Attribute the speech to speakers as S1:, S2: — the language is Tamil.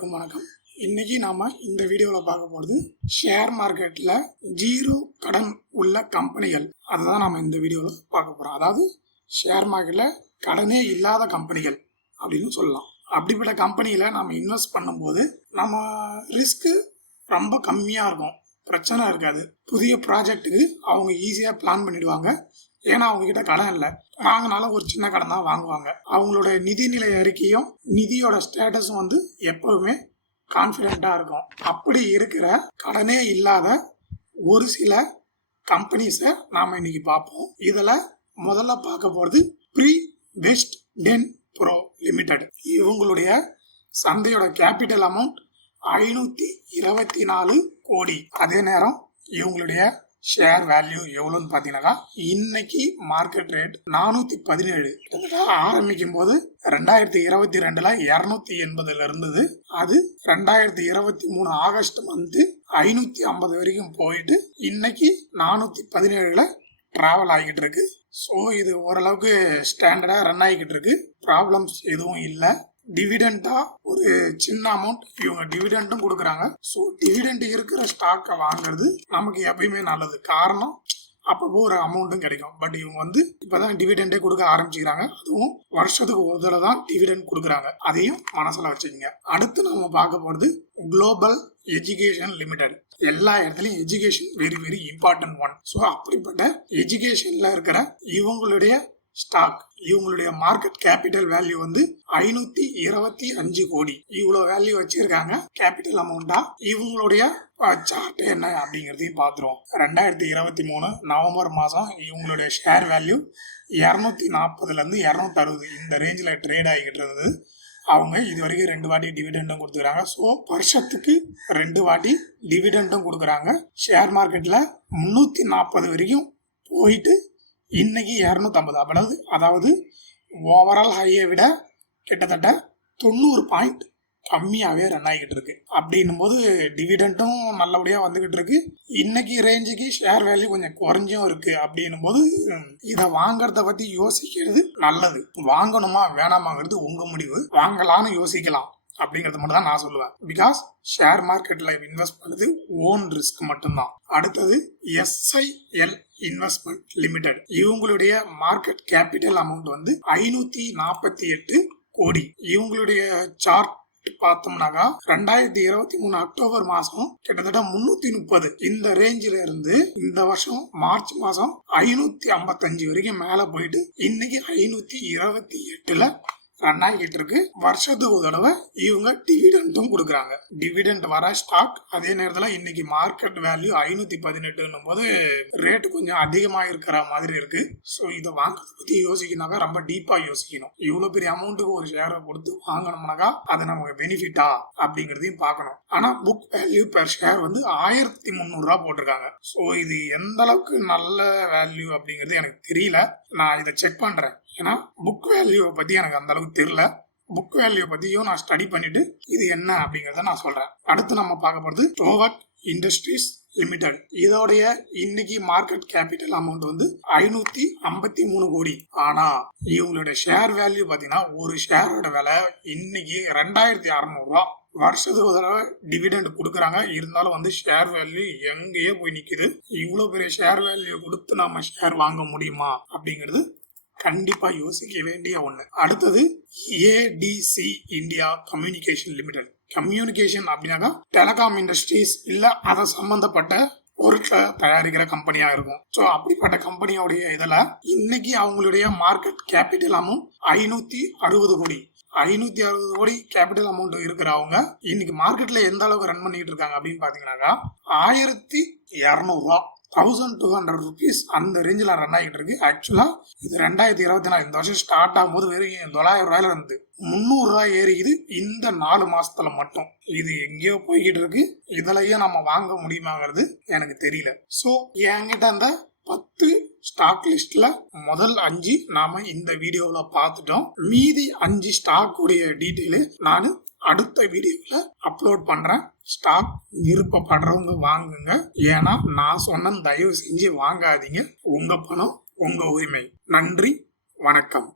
S1: அனைவருக்கும் வணக்கம். இன்னைக்கு நாம இந்த வீடியோவில் பார்க்க போகிறது ஷேர் மார்க்கெட்டில் ஜீரோ கடன் உள்ள கம்பெனிகள். அதை தான் நாம் இந்த வீடியோவில் பார்க்க போகிறோம் அதாவது ஷேர் மார்க்கெட்டில் கடனே இல்லாத கம்பெனிகள் அப்படின்னு சொல்லலாம். அப்படிப்பட்ட கம்பெனியில் நம்ம இன்வெஸ்ட் பண்ணும்போது நம்ம ரிஸ்க்கு ரொம்ப கம்மியாக இருக்கும். பிரச்சனை இருக்காது. புதிய ப்ராஜெக்ட்டுக்கு அவங்க ஈஸியாக பிளான் பண்ணிடுவாங்க. ஏன்னா அவங்க கிட்ட கடன் இல்லை. வாங்கினாலும் ஒரு சின்ன கடன் தான் வாங்குவாங்க. அவங்களோட நிதிநிலை அறிக்கையும் நிதியோட ஸ்டேட்டஸும் வந்து எப்பவுமே கான்ஃபிடென்ட்டாக இருக்கும். அப்படி இருக்கிற கடனே இல்லாத ஒரு சில கம்பெனிஸை நாம் இன்னைக்கு பார்ப்போம். இதில் முதல்ல பார்க்க போகிறது free best ten pro limited இவங்களுடைய சந்தையோட கேபிட்டல் அமௌண்ட் ஐநூற்றி இருபத்தி நாலு கோடி. அதே நேரம் இவங்களுடைய ஷேர் வேல்யூ எவ்வளோன்னு பார்த்தீங்கன்னாக்கா இன்னைக்கு மார்க்கெட் ரேட் நானூற்றி பதினேழு. கிட்டத்தட்ட ஆரம்பிக்கும் போது ரெண்டாயிரத்தி இருபத்தி ரெண்டுல இரநூத்தி எண்பதுல இருந்தது. அது ரெண்டாயிரத்தி இருபத்தி மூணு ஆகஸ்ட் மந்த்து ஐநூற்றி ஐம்பது வரைக்கும் போயிட்டு இன்னைக்கு நானூற்றி பதினேழுல ட்ராவல் ஆகிட்டு இருக்கு. ஸோ இது ஓரளவுக்கு ஸ்டாண்டர்டாக ரன் ஆகிக்கிட்டு இருக்கு. ப்ராப்ளம்ஸ் எதுவும் இல்லை. டிவிடெண்டா ஒரு சின்ன அமௌண்ட் இவங்க டிவிடெண்டும் கொடுக்குறாங்க. ஸோ டிவிடெண்ட் இருக்கிற ஸ்டாக்கை வாங்குறது நமக்கு எப்பயுமே நல்லது. காரணம் அப்பப்போ ஒரு அமௌண்ட்டும் கிடைக்கும். பட் இவங்க வந்து இப்போதான் டிவிடெண்டே கொடுக்க ஆரம்பிச்சுக்கிறாங்க. அதுவும் வருஷத்துக்கு ஒரு தடவை தான் டிவிடெண்ட் கொடுக்குறாங்க. அதையும் மனசில் வச்சுக்கோங்க. அடுத்து நம்ம பார்க்க போகிறது குளோபல் எஜுகேஷன் லிமிடெட் எல்லா இடத்துலையும் education very very important one so அப்படிப்பட்ட எஜுகேஷனில் இருக்கிற இவங்களுடைய ஸ்டாக் இவங்களுடைய மார்க்கெட் கேபிட்டல் வேல்யூ வந்து ஐநூத்தி இருபத்தி அஞ்சு கோடி. இவ்வளவு வேல்யூ வச்சிருக்காங்க. கேபிட்டல் அமௌண்டா இவங்களுடைய சார்ட் என்ன அப்படிங்கிறதையும் பார்த்துருவோம். ரெண்டாயிரத்தி இருபத்தி மூணு நவம்பர் மாதம் இவங்களுடைய ஷேர் வேல்யூ இரநூத்தி நாற்பதுலேருந்து இரநூத்தி அறுபது. இந்த ரேஞ்சில் ட்ரேட் ஆகிக்கிட்டு இருந்தது. அவங்க இது வரைக்கும் ரெண்டு வாட்டி டிவிடெண்டும் கொடுத்துக்கிறாங்க. ஸோ வருஷத்துக்கு ரெண்டு வாட்டி டிவிடெண்டும் கொடுக்குறாங்க. ஷேர் மார்க்கெட்டில் முந்நூற்றி நாற்பது வரைக்கும் போயிட்டு இன்னைக்கு இரநூத்தம்பது. அதாவது அதாவது ஓவரால் ஹையை விட கிட்டத்தட்ட தொண்ணூறு பாயிண்ட் கம்மியாகவே ரன் ஆகிக்கிட்டு இருக்கு. அப்படின்னும் போது டிவிடெண்ட்டும் நல்லபடியாக வந்துகிட்டு இருக்கு. இன்னைக்கு ரேஞ்சுக்கு ஷேர் வேல்யூ கொஞ்சம் குறைஞ்சும் இருக்கு. அப்படின்னும் போது இதை வாங்குறத பற்றி யோசிக்கிறது நல்லது. வாங்கணுமா வேணாமாங்கிறது உங்கள் முடிவு. வாங்கலாம்னு யோசிக்கலாம். அப்படிங்கிறது மட்டும் தான் நான் சொல்லுவேன். பிகாஸ் ஷேர் மார்க்கெட்டில் இன்வெஸ்ட் பண்ணது ஓன் ரிஸ்க் மட்டும்தான். அடுத்தது எஸ்ஐஎல் இன்வெஸ்ட்மெண்ட் லிமிடெட் இவங்களுடைய மார்க்கெட் கேபிட்டல் அமௌண்ட் வந்து ஐநூத்தி நாற்பத்தி எட்டு கோடி. இவங்களுடைய சார்ட் பார்த்தோம்னாக்கா ரெண்டாயிரத்தி இருபத்தி மூணு அக்டோபர் மாசம் கிட்டத்தட்ட முன்னூத்தி முப்பது. இந்த ரேஞ்சில இருந்து இந்த வருஷம் மார்ச் மாசம் ஐநூத்தி ஐம்பத்தஞ்சு வரைக்கும் மேல போயிட்டு இன்னைக்கு ஐநூத்தி இருபத்தி எட்டுல ரன் ஆகிட்டு இருக்கு வருஷத்துக்கு ஒரு தடவை இவங்க டிவிடெண்டும் கொடுக்குறாங்க. டிவிடெண்ட் வர ஸ்டாக் அதே நேரத்தில் இன்னைக்கு மார்க்கெட் வேல்யூ ஐநூத்தி பதினெட்டுன்னும் போது ரேட் கொஞ்சம் அதிகமாக இருக்கிற மாதிரி இருக்கு. ஸோ இதை வாங்குறத பற்றி யோசிக்கணும்னாக்கா ரொம்ப டீப்பாக யோசிக்கணும். இவ்வளோ பெரிய அமௌண்ட்டுக்கு ஒரு ஷேரை கொடுத்து வாங்கணும்னாக்கா அது நமக்கு பெனிஃபிட்டா அப்படிங்கிறதையும் பார்க்கணும். ஆனால் புக் வேல்யூ பெர் ஷேர் வந்து ஆயிரத்தி முந்நூறுரூவா போட்டிருக்காங்க. ஸோ இது எந்த அளவுக்கு நல்ல வேல்யூ அப்படிங்கிறது எனக்கு தெரியல. நான் இதை செக் பண்ணுறேன் ஏன்னா புக் வேல்யூவை பற்றி எனக்கு அந்த அளவுக்கு தெரியல. புக் வேல்யூ பற்றியும் நான் ஸ்டடி பண்ணிட்டு இது என்ன அப்படிங்கிறத நான் சொல்கிறேன் அடுத்து நம்ம பார்க்க போகிறது டோவக் இண்டஸ்ட்ரீஸ் லிமிடெட் இதோடைய இன்னைக்கு மார்க்கெட் கேபிட்டல் அமௌண்ட் வந்து ஐநூத்தி ஐம்பத்தி மூணு கோடி. ஆனா இவங்களுடைய ஷேர் வேல்யூ பாத்தீங்கன்னா ஒரு ஷேரோட விலை இன்னைக்கு ரெண்டாயிரத்தி அறநூறுவா. வருஷத்துக்கு ஒரு தடவை டிவிடெண்ட் கொடுக்குறாங்க. இருந்தாலும் வந்து ஷேர் வேல்யூ எங்கேயோ போய் நிற்குது இவ்வளோ பெரிய ஷேர் வேல்யூ கொடுத்து நம்ம ஷேர் வாங்க முடியுமா அப்படிங்கிறது கண்டிப்பா யோசிக்க வேண்டிய ஒண்ணு. அடுத்தது ATC India communication limited communication அப்படின்னாக்கா டெலகாம் இண்டஸ்ட்ரீஸ் இல்ல அதை சம்பந்தப்பட்ட பொருட்களை தயாரிக்கிற கம்பெனியா இருக்கும். ஸோ அப்படிப்பட்ட கம்பெனியோடைய இதுல இன்னைக்கு அவங்களுடைய மார்க்கெட் கேபிட்டல் அமௌண்ட் ஐநூத்தி அறுபது கோடி. ஐநூத்தி அறுபது கோடி கேபிட்டல் அமௌண்ட் இருக்கிறவங்க இன்னைக்கு மார்க்கெட்ல எந்த அளவுக்கு ரன் பண்ணிட்டு இருக்காங்க அப்படின்னு பாத்தீங்கன்னாக்கா ஆயிரத்தி இரநூறுவா. தௌசண்ட் டூ ஹண்ட்ரட் ருபீஸ் அந்த ரேஞ்சில் ரன் ஆகிட்டு இருக்கு. ஆக்சுவலாக இது ரெண்டாயிரத்தி இருபத்தி நாலு இந்த வருஷம் ஸ்டார்ட் ஆகும்போது வெறும் தொள்ளாயிரம் ரூபாயில இருந்து முந்நூறுரூவா ஏறிக்குது. இந்த நாலு மாசத்துல மட்டும். இது எங்கேயோ போய்கிட்டு இருக்கு. இதுலயும் நம்ம வாங்க முடியுமாங்கிறது எனக்கு தெரியல. ஸோ என்கிட்ட அந்த பத்து ஸ்டாக் லிஸ்ட்ல முதல் அஞ்சு நாம இந்த வீடியோவில் பார்த்துட்டோம். மீதி அஞ்சு ஸ்டாக் உடைய டீட்டெயிலு நான் அடுத்த வீடியோவில் அப்லோட் பண்ணுறேன் ஸ்டாக் விருப்பப்படுறவங்க வாங்குங்க. ஏன்னா நான் சொன்ன தயவு செஞ்சு வாங்காதீங்க. உங்க பணம் உங்க உரிமை. நன்றி வணக்கம்.